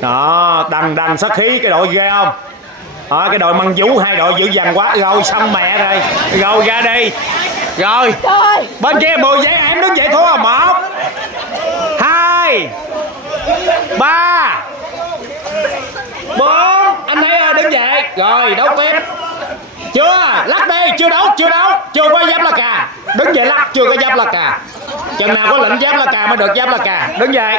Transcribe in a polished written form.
Đó, đằng đằng sát khí cái đội ghê không? Đó, cái đội Măng Vũ, hai đội dữ dằn quá. Rồi xong mẹ rồi. Rồi ra đi. Rồi. Bên kia 10 giây em đứng dậy thua. 1 2 3 4. Anh thấy ơi, đứng dậy. Rồi đấu tiếp. Chưa, lắc đi, chưa đấu. Chưa có giáp la cà. Đứng dậy lắc, chưa có giáp la cà. Chừng nào có lệnh giáp la cà mới được giáp la cà. Đứng dậy.